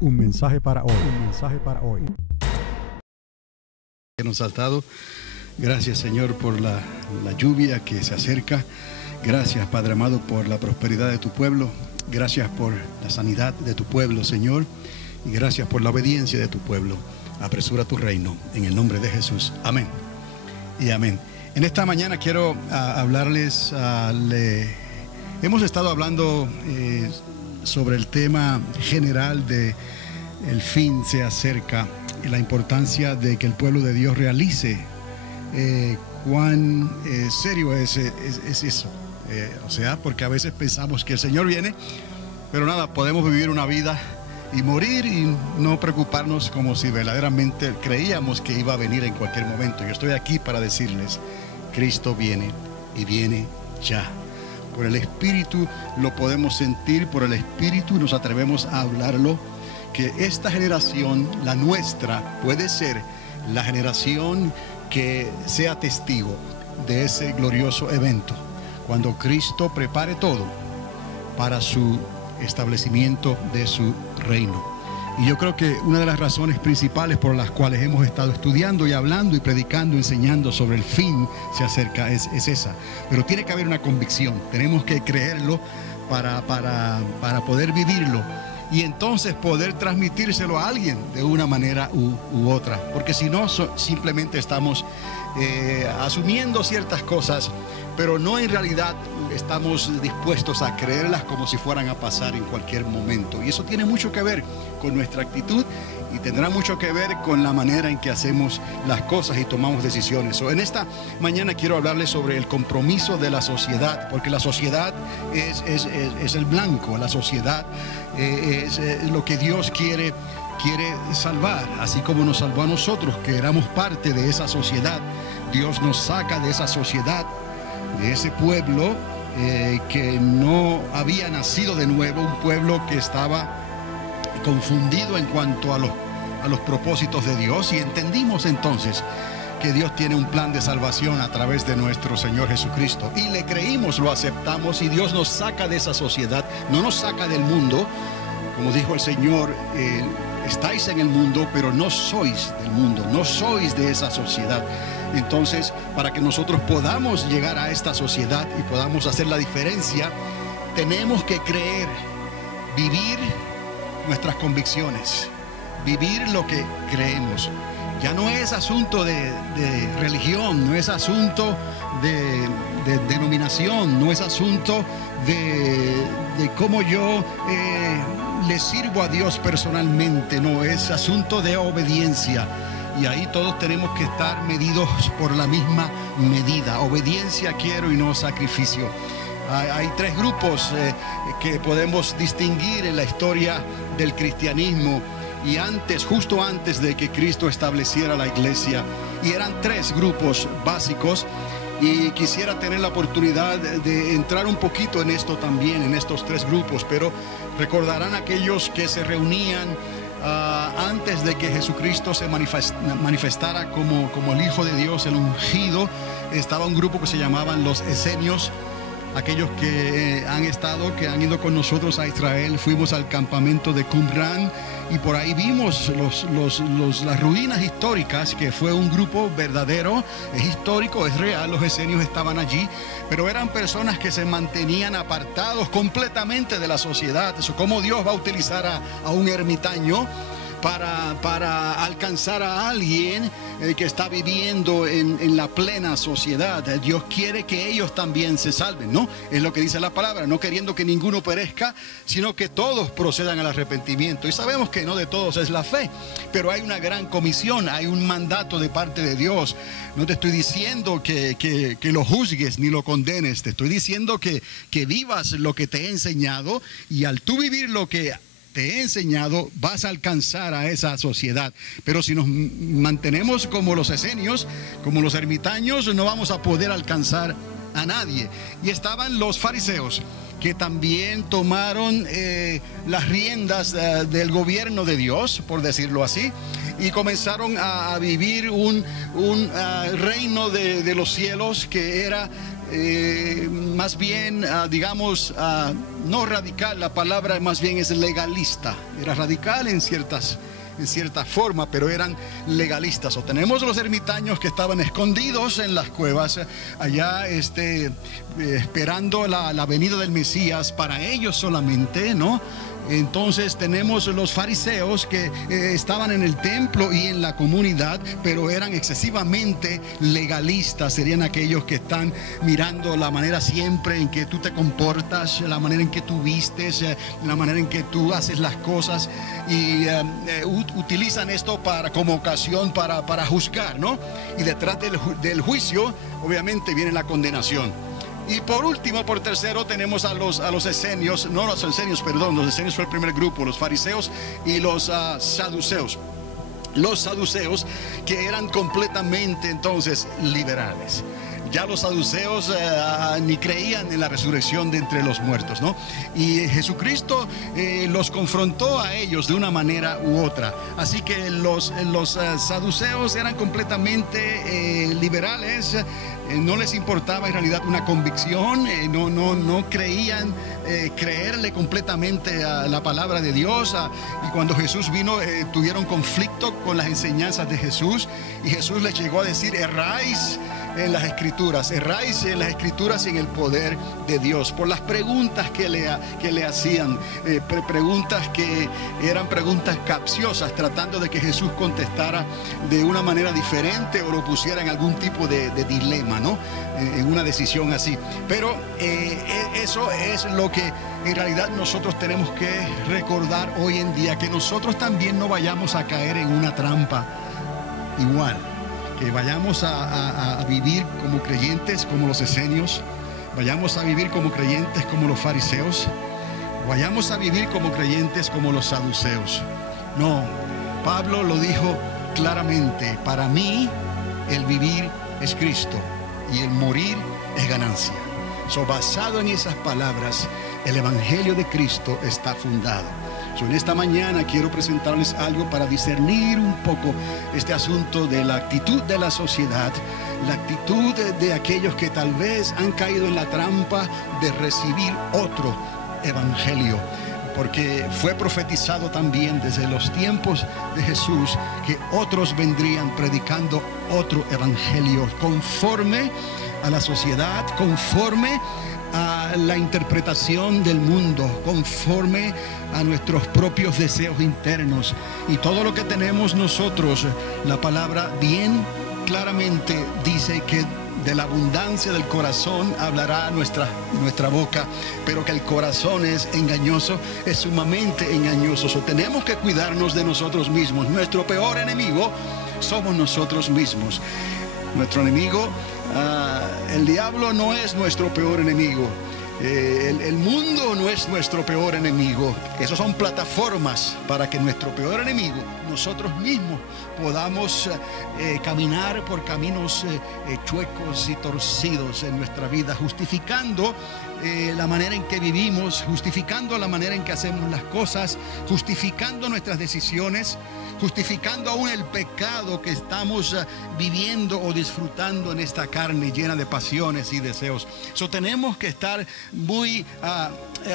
Un mensaje para hoy. Un mensaje para hoy. Que nos has dado. Gracias, Señor, por la lluvia que se acerca. Gracias, Padre amado, por la prosperidad de tu pueblo. Gracias por la sanidad de tu pueblo, Señor. Y gracias por la obediencia de tu pueblo. Apresura tu reino. En el nombre de Jesús. Amén. Y amén. En esta mañana quiero hablarles. Hemos estado hablando sobre el tema general de el fin se acerca y la importancia de que el pueblo de Dios realice cuán serio es eso. O sea, porque a veces pensamos que el Señor viene, pero nada, podemos vivir una vida y morir y no preocuparnos como si verdaderamente creíamos que iba a venir en cualquier momento. Yo estoy aquí para decirles, Cristo viene y viene ya. Por el Espíritu lo podemos sentir, por el Espíritu nos atrevemos a hablarlo, que esta generación, la nuestra, puede ser la generación que sea testigo de ese glorioso evento, cuando Cristo prepare todo para su establecimiento de su reino. Y yo creo que una de las razones principales por las cuales hemos estado estudiando y hablando y predicando, enseñando sobre el fin se acerca es esa. Pero tiene que haber una convicción, tenemos que creerlo para poder vivirlo y entonces poder transmitírselo a alguien de una manera u otra. Porque si no, simplemente estamos asumiendo ciertas cosas, pero no en realidad estamos dispuestos a creerlas como si fueran a pasar en cualquier momento. Y eso tiene mucho que ver con nuestra actitud y tendrá mucho que ver con la manera en que hacemos las cosas y tomamos decisiones. En esta mañana quiero hablarles sobre el compromiso de la sociedad, porque la sociedad es el blanco, la sociedad es lo que Dios quiere salvar, así como nos salvó a nosotros, que éramos parte de esa sociedad. Dios nos saca de esa sociedad, de ese pueblo que no había nacido de nuevo, un pueblo que estaba confundido en cuanto a los propósitos de Dios, y entendimos entonces que Dios tiene un plan de salvación a través de nuestro Señor Jesucristo, y le creímos, lo aceptamos, y Dios nos saca de esa sociedad, no nos saca del mundo, como dijo el Señor, estáis en el mundo, pero no sois del mundo, no sois de esa sociedad. Entonces, para que nosotros podamos llegar a esta sociedad y podamos hacer la diferencia, tenemos que creer, vivir nuestras convicciones, vivir lo que creemos. Ya no es asunto de religión, no es asunto de denominación, no es asunto de cómo yo le sirvo a Dios personalmente, no, es asunto de obediencia. Y ahí todos tenemos que estar medidos por la misma medida. Obediencia quiero y no sacrificio. Hay tres grupos que podemos distinguir en la historia del cristianismo. Y justo antes de que Cristo estableciera la iglesia. Y eran tres grupos básicos. Y quisiera tener la oportunidad de entrar un poquito en esto también, en estos tres grupos. Pero recordarán aquellos que se reunían antes de que Jesucristo se manifestara como el Hijo de Dios, el ungido. Estaba un grupo que se llamaban los esenios. Aquellos que han ido con nosotros a Israel, fuimos al campamento de Qumran y por ahí vimos las ruinas históricas, que fue un grupo verdadero, es histórico, es real, los esenios estaban allí, pero eran personas que se mantenían apartados completamente de la sociedad. Eso, cómo Dios va a utilizar a un ermitaño para alcanzar a alguien que está viviendo en la plena sociedad. Dios quiere que ellos también se salven, ¿no? Es lo que dice la palabra, no queriendo que ninguno perezca, sino que todos procedan al arrepentimiento. Y sabemos que no de todos es la fe, pero hay una gran comisión, hay un mandato de parte de Dios. No te estoy diciendo que lo juzgues ni lo condenes, te estoy diciendo que vivas lo que te he enseñado, y al tú vivir lo que te he enseñado, vas a alcanzar a esa sociedad. Pero si nos mantenemos como los esenios, como los ermitaños, no vamos a poder alcanzar a nadie. Y estaban los fariseos, que también tomaron las riendas del gobierno de Dios, por decirlo así, y comenzaron a vivir un reino de los cielos que era más bien, digamos, no radical, la palabra más bien es legalista. Era radical en cierta forma, pero eran legalistas. O tenemos los ermitaños que estaban escondidos en las cuevas, allá esperando la venida del Mesías para ellos solamente, ¿no? Entonces tenemos los fariseos que estaban en el templo y en la comunidad, pero eran excesivamente legalistas. Serían aquellos que están mirando la manera siempre en que tú te comportas, la manera en que tú vistes, la manera en que tú haces las cosas, y utilizan esto como ocasión para juzgar, ¿no? Y detrás del juicio obviamente viene la condenación. Y por último, por tercero, tenemos a los esenios, no los esenios, perdón, los esenios fue el primer grupo, los fariseos y los saduceos. Los saduceos, que eran completamente entonces liberales. Ya los saduceos ni creían en la resurrección de entre los muertos, ¿no? Y Jesucristo los confrontó a ellos de una manera u otra. Así que los saduceos eran completamente liberales. No les importaba en realidad una convicción, no creían creerle completamente a la palabra de Dios, y cuando Jesús vino tuvieron conflicto con las enseñanzas de Jesús, y Jesús les llegó a decir: erráis en las escrituras y en el poder de Dios, por las preguntas que le hacían, preguntas que eran preguntas capciosas, tratando de que Jesús contestara de una manera diferente o lo pusiera en algún tipo de dilema, ¿no? En una decisión así. Pero eso es lo que en realidad nosotros tenemos que recordar hoy en día, que nosotros también no vayamos a caer en una trampa igual, que vayamos a vivir como creyentes como los esenios, vayamos a vivir como creyentes como los fariseos, vayamos a vivir como creyentes como los saduceos. No, Pablo lo dijo claramente: para mí el vivir es Cristo y el morir es ganancia. Basado en esas palabras, el Evangelio de Cristo está fundado. En esta mañana quiero presentarles algo para discernir un poco este asunto de la actitud de la sociedad, la actitud de aquellos que tal vez han caído en la trampa de recibir otro evangelio. Porque fue profetizado también desde los tiempos de Jesús que otros vendrían predicando otro evangelio conforme a la sociedad, conforme a la interpretación del mundo, conforme a nuestros propios deseos internos. Y todo lo que tenemos nosotros, la palabra bien claramente dice que de la abundancia del corazón hablará nuestra boca, pero que el corazón es engañoso, es sumamente engañoso. Tenemos que cuidarnos de nosotros mismos. Nuestro peor enemigo somos nosotros mismos. Nuestro enemigo, el diablo no es nuestro peor enemigo. El mundo no es nuestro peor enemigo. Esas son plataformas para que nuestro peor enemigo, nosotros mismos, podamos caminar por caminos chuecos y torcidos en nuestra vida, justificando la manera en que vivimos, justificando la manera en que hacemos las cosas, justificando nuestras decisiones, justificando aún el pecado que estamos viviendo o disfrutando en esta carne llena de pasiones y deseos. Tenemos que estar muy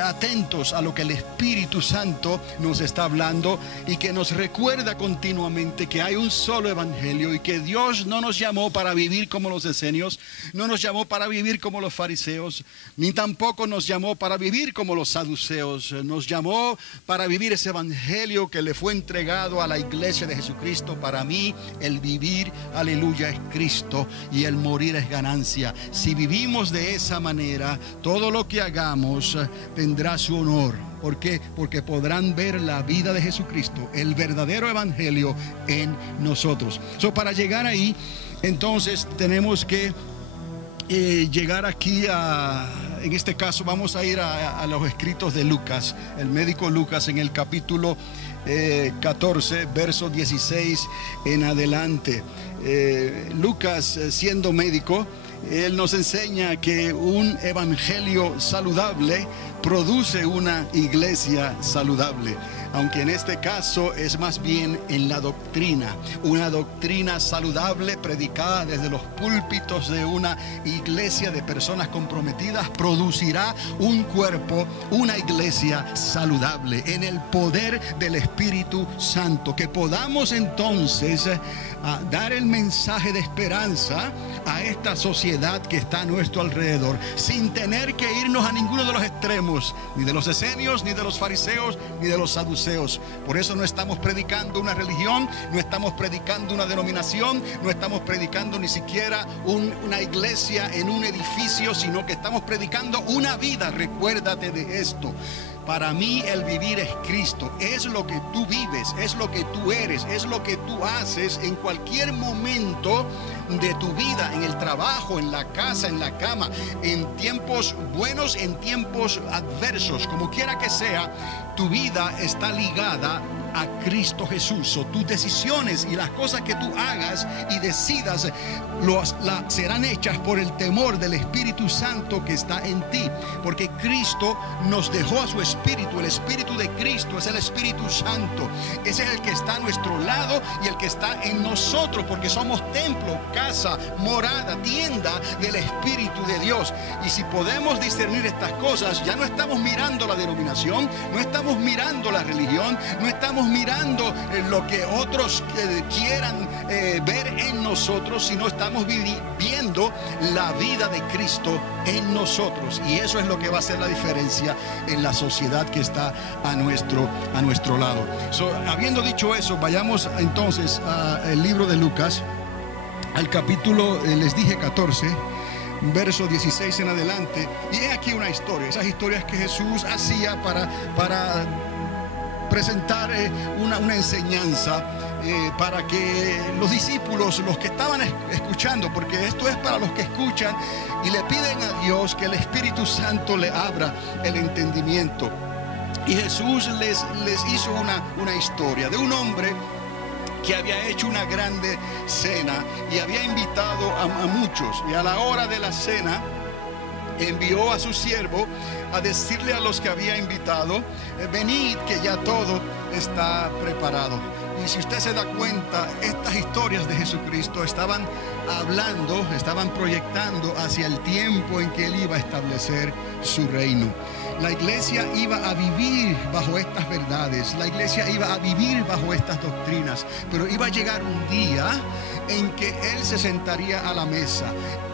atentos a lo que el Espíritu Santo nos está hablando, y que nos recuerda continuamente que hay un solo evangelio, y que Dios no nos llamó para vivir como los esenios, no nos llamó para vivir como los fariseos, ni tampoco nos llamó para vivir como los saduceos. Nos llamó para vivir ese evangelio que le fue entregado a la iglesia de Jesucristo. Para mí el vivir, aleluya, es Cristo, y el morir es ganancia. Si vivimos de esa manera, todo lo que hagamos tendrá su honor. ¿Por qué? Porque podrán ver la vida de Jesucristo, el verdadero evangelio en nosotros. Para llegar ahí, entonces tenemos que llegar aquí en este caso vamos a ir a los escritos de Lucas, el médico Lucas, en el capítulo 14, verso 16 en adelante. Lucas, siendo médico, él nos enseña que un evangelio saludable produce una iglesia saludable, aunque en este caso es más bien en la doctrina. Una doctrina saludable predicada desde los púlpitos de una iglesia de personas comprometidas producirá un cuerpo, una iglesia saludable en el poder del Espíritu Santo. Que podamos entonces dar el mensaje de esperanza a esta sociedad que está a nuestro alrededor, sin tener que irnos a ninguno de los extremos, ni de los esenios, ni de los fariseos, ni de los saduceos. Por eso no estamos predicando una religión, no estamos predicando una denominación, no estamos predicando ni siquiera una iglesia en un edificio, sino que estamos predicando una vida. Recuérdate de esto. Para mí el vivir es Cristo, es lo que tú vives, es lo que tú eres, es lo que tú haces en cualquier momento de tu vida, en el trabajo, en la casa, en la cama, en tiempos buenos, en tiempos adversos, como quiera que sea, tu vida está ligada a Cristo Jesús. O tus decisiones y las cosas que tú hagas y decidas serán hechas por el temor del Espíritu Santo que está en ti, porque Cristo nos dejó a su Espíritu. El Espíritu de Cristo es el Espíritu Santo. Ese es el que está a nuestro lado y el que está en nosotros, porque somos templo, casa, morada, tienda del Espíritu de Dios. Y si podemos discernir estas cosas, ya no estamos mirando la denominación, no estamos mirando la religión, no estamos mirando lo que otros quieran ver en nosotros, sino estamos viviendo la vida de Cristo en nosotros. Y eso es lo que va a hacer la diferencia en la sociedad que está a nuestro lado. Habiendo dicho eso, vayamos entonces al libro de Lucas, al capítulo, les dije 14, verso 16 en adelante. Y es aquí una historia, esas historias que Jesús hacía para presentar una enseñanza para que los discípulos, los que estaban escuchando, porque esto es para los que escuchan y le piden a Dios que el Espíritu Santo le abra el entendimiento. Y Jesús les hizo una historia de un hombre que había hecho una grande cena y había invitado a muchos, y a la hora de la cena envió a su siervo a decirle a los que había invitado: venid, que ya todo está preparado. Y si usted se da cuenta, estas historias de Jesucristo estaban hablando, estaban proyectando hacia el tiempo en que Él iba a establecer su reino. La iglesia iba a vivir bajo estas verdades, la iglesia iba a vivir bajo estas doctrinas, pero iba a llegar un día en que Él se sentaría a la mesa.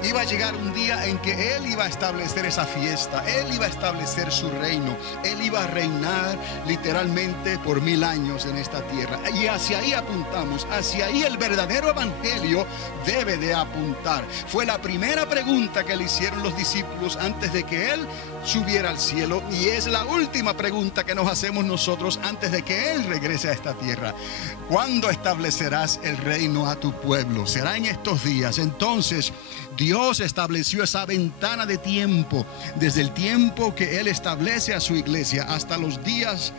Iba a llegar un día en que Él iba a establecer esa fiesta, Él iba a establecer su reino, Él iba a reinar literalmente por 1000 años en esta tierra. Y hacia ahí apuntamos, hacia ahí el verdadero evangelio debe de apuntar. Fue la primera pregunta que le hicieron los discípulos antes de que Él subiera al cielo, y es la última pregunta que nos hacemos nosotros antes de que Él regrese a esta tierra: ¿cuándo establecerás el reino a tu pueblo? ¿Será en estos días? Entonces Dios estableció esa ventana de tiempo, desde el tiempo que Él establece a su iglesia hasta los días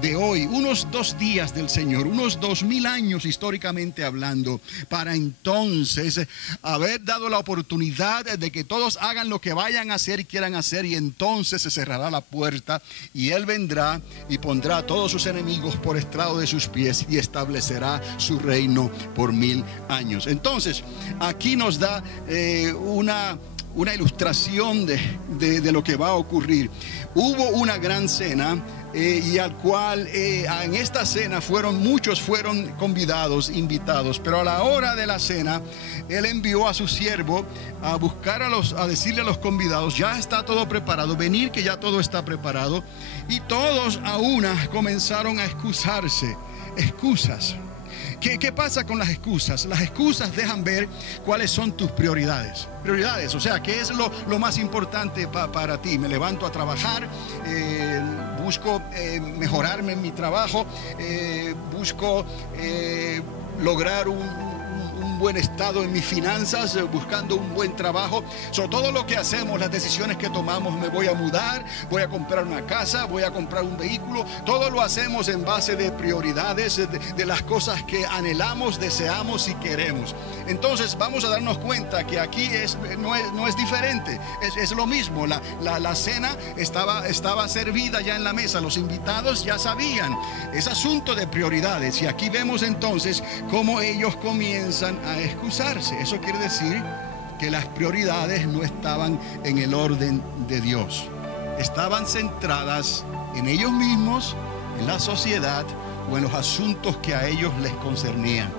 de hoy, unos 2 días del Señor, unos 2000 años históricamente hablando, para entonces haber dado la oportunidad de que todos hagan lo que vayan a hacer y quieran hacer, y entonces se cerrará la puerta y Él vendrá y pondrá a todos sus enemigos por estrado de sus pies y establecerá su reino por 1000 años. Entonces aquí nos da una ilustración de lo que va a ocurrir. Hubo una gran cena y al cual en esta cena muchos fueron convidados, invitados, pero a la hora de la cena Él envió a su siervo a buscar a decirle a los convidados: ya está todo preparado, venir, que ya todo está preparado. Y todos a una comenzaron a excusarse. Excusas. ¿Qué pasa con las excusas? Las excusas dejan ver cuáles son tus prioridades. Prioridades, o sea, ¿qué es lo más importante para ti? Me levanto a trabajar, busco mejorarme en mi trabajo, busco lograr un buen estado en mis finanzas, buscando un buen trabajo. Sobre todo lo que hacemos, las decisiones que tomamos, me voy a mudar, voy a comprar una casa, voy a comprar un vehículo. Todo lo hacemos en base de prioridades, de las cosas que anhelamos, deseamos y queremos. Entonces vamos a darnos cuenta que aquí no es diferente, es lo mismo. La cena estaba servida ya en la mesa, los invitados ya sabían. Es asunto de prioridades, y aquí vemos entonces cómo ellos comienzan a excusarse. Eso quiere decir que las prioridades no estaban en el orden de Dios, estaban centradas en ellos mismos, en la sociedad o en los asuntos que a ellos les concernían.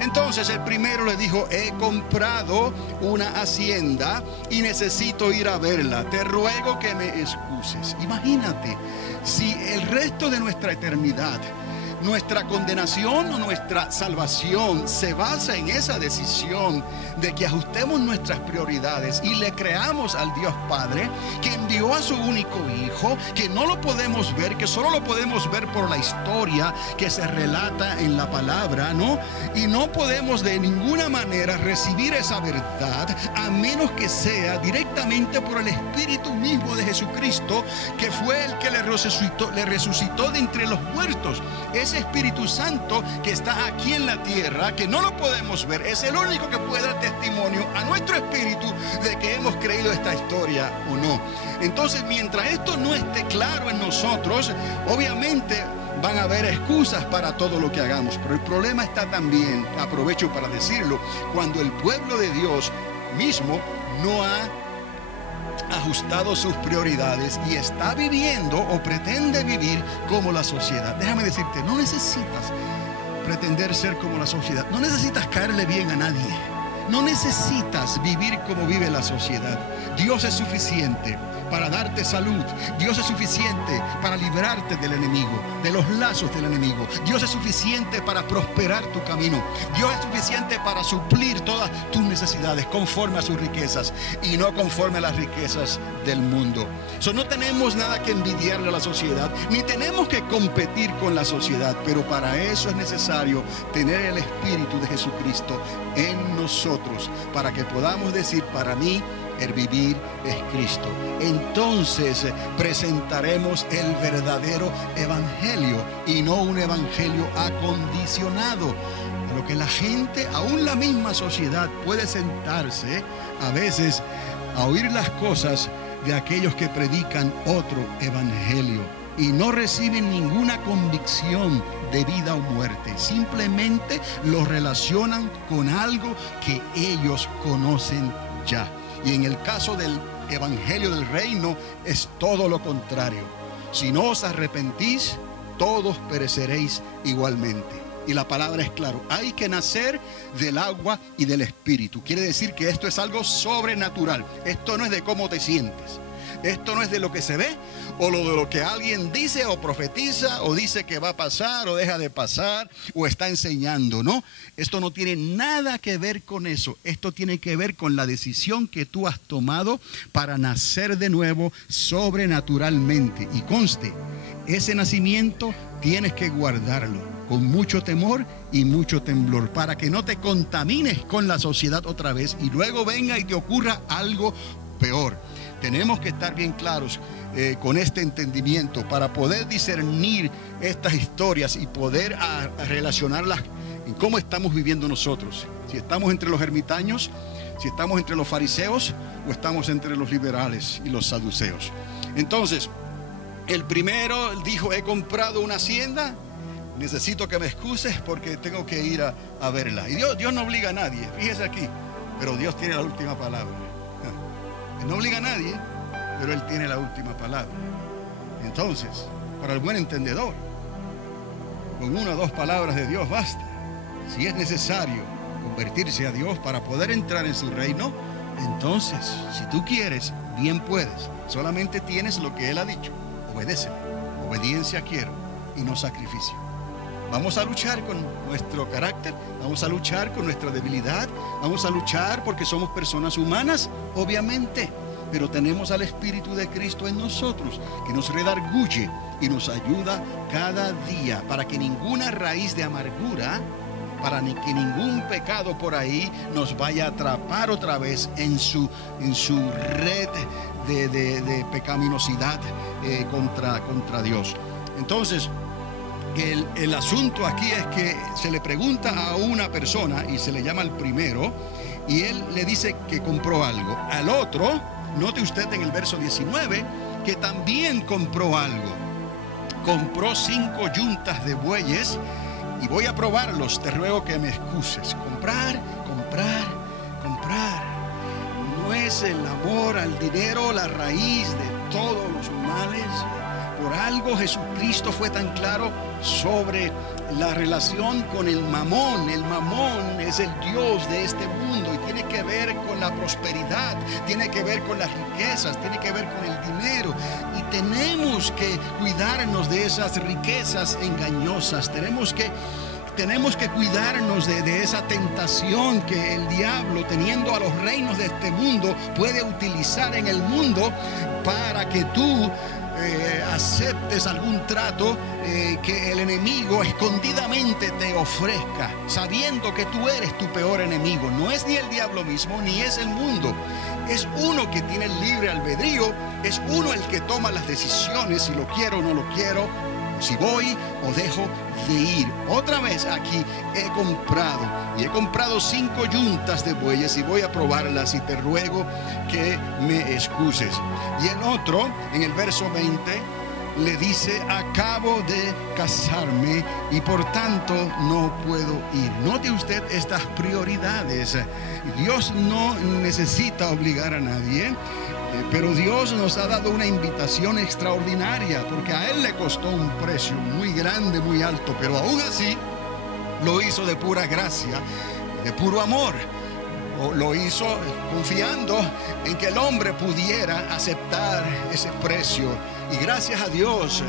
Entonces el primero le dijo: he comprado una hacienda y necesito ir a verla, te ruego que me excuses. Imagínate, si el resto de nuestra eternidad, nuestra condenación o nuestra salvación se basa en esa decisión de que ajustemos nuestras prioridades y le creamos al Dios Padre, que envió a su único Hijo, que no lo podemos ver, que solo lo podemos ver por la historia que se relata en la palabra, ¿no? Y no podemos de ninguna manera recibir esa verdad a menos que sea directamente por el Espíritu mismo de Jesucristo, que fue el que le resucitó de entre los muertos. Ese Espíritu Santo que está aquí en la tierra, que no lo podemos ver, es el único que puede dar testimonio a nuestro espíritu de que hemos creído esta historia o no. Entonces, mientras esto no esté claro en nosotros, obviamente van a haber excusas para todo lo que hagamos. Pero el problema está también, aprovecho para decirlo, cuando el pueblo de Dios mismo no ha ajustado sus prioridades y está viviendo o pretende vivir como la sociedad. Déjame decirte, no necesitas pretender ser como la sociedad, no necesitas caerle bien a nadie, no necesitas vivir como vive la sociedad. Dios es suficiente para darte salud. Dios es suficiente para librarte del enemigo, de los lazos del enemigo. Dios es suficiente para prosperar tu camino. Dios es suficiente para suplir todas tus necesidades conforme a sus riquezas y no conforme a las riquezas del mundo. No tenemos nada que envidiarle a la sociedad, ni tenemos que competir con la sociedad, pero para eso es necesario tener el Espíritu de Jesucristo en nosotros, para que podamos decir: para mí el vivir es Cristo. Entonces presentaremos el verdadero evangelio y no un evangelio acondicionado, a lo que la gente, aún la misma sociedad, puede sentarse a veces a oír las cosas de aquellos que predican otro evangelio y no reciben ninguna convicción de vida o muerte. Simplemente lo relacionan con algo que ellos conocen ya. Y en el caso del evangelio del reino es todo lo contrario. Si no os arrepentís, todos pereceréis igualmente. Y la palabra es claro: hay que nacer del agua y del Espíritu. Quiere decir que esto es algo sobrenatural. Esto no es de cómo te sientes. Esto no es de lo que se ve o de lo que alguien dice o profetiza o dice que va a pasar o deja de pasar o está enseñando, ¿no? Esto no tiene nada que ver con eso. Esto tiene que ver con la decisión que tú has tomado para nacer de nuevo sobrenaturalmente. Y conste, ese nacimiento tienes que guardarlo con mucho temor y mucho temblor, para que no te contamines con la sociedad otra vez y luego venga y te ocurra algo peor. Tenemos que estar bien claros con este entendimiento para poder discernir estas historias y poder relacionarlas en cómo estamos viviendo nosotros. Si estamos entre los ermitaños, si estamos entre los fariseos o estamos entre los liberales y los saduceos. Entonces, el primero dijo: he comprado una hacienda, necesito que me excuses porque tengo que ir a verla. Y Dios no obliga a nadie, fíjese aquí, pero Dios tiene la última palabra. Él no obliga a nadie, pero Él tiene la última palabra. Entonces, para el buen entendedor, con una o dos palabras de Dios basta. Si es necesario convertirse a Dios para poder entrar en su reino, entonces, si tú quieres, bien puedes. Solamente tienes lo que Él ha dicho: obedéceme. Obediencia quiero y no sacrificio. Vamos a luchar con nuestro carácter, vamos a luchar con nuestra debilidad, vamos a luchar porque somos personas humanas, obviamente, pero tenemos al Espíritu de Cristo en nosotros, que nos redarguye y nos ayuda cada día para que ninguna raíz de amargura para que ningún pecado por ahí nos vaya a atrapar otra vez en su red de pecaminosidad contra Dios. Entonces, el asunto aquí es que se le pregunta a una persona y se le llama al primero, y él le dice que compró algo. Al otro, note usted en el verso 19, que también compró algo. Compró 5 yuntas de bueyes, y voy a probarlos, te ruego que me excuses. Comprar. ¿No es el amor al dinero la raíz de todos los males? Por algo Jesucristo fue tan claro sobre la relación con el mamón. El mamón es el Dios de este mundo y tiene que ver con la prosperidad, tiene que ver con las riquezas, tiene que ver con el dinero. Y tenemos que cuidarnos de esas riquezas engañosas. Tenemos que cuidarnos de esa tentación que el diablo, teniendo a los reinos de este mundo, puede utilizar en el mundo para que tú aceptes algún trato que el enemigo escondidamente te ofrezca, sabiendo que tú eres tu peor enemigo. No es ni el diablo mismo, ni es el mundo. Es uno que tiene el libre albedrío, es uno el que toma las decisiones, si lo quiero o no lo quiero, si voy o dejo de ir. Otra vez aquí he comprado 5 yuntas de bueyes y voy a probarlas y te ruego que me excuses. Y el otro, en el verso 20, le dice: acabo de casarme y por tanto no puedo ir. Note usted estas prioridades. Dios no necesita obligar a nadie, pero Dios nos ha dado una invitación extraordinaria, porque a Él le costó un precio muy grande, muy alto, pero aún así lo hizo de pura gracia, de puro amor. Lo hizo confiando en que el hombre pudiera aceptar ese precio. Y gracias a Dios,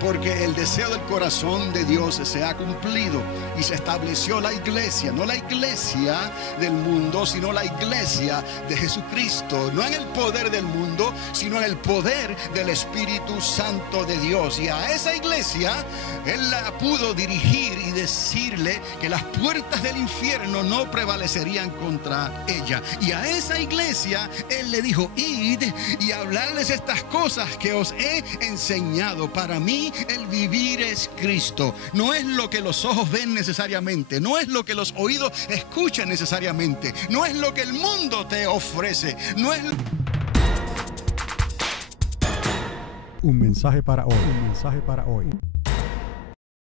porque el deseo del corazón de Dios se ha cumplido y se estableció la iglesia, no la iglesia del mundo, sino la iglesia de Jesucristo, no en el poder del mundo, sino en el poder del Espíritu Santo de Dios. Y a esa iglesia Él la pudo dirigir y decirle que las puertas del infierno no prevalecerían contra ella. Y a esa iglesia Él le dijo: id y hablarles estas cosas que os he enseñado. Para mí el vivir es Cristo. No es lo que los ojos ven necesariamente, no es lo que los oídos escuchan necesariamente, no es lo que el mundo te ofrece, no es... Un mensaje para hoy.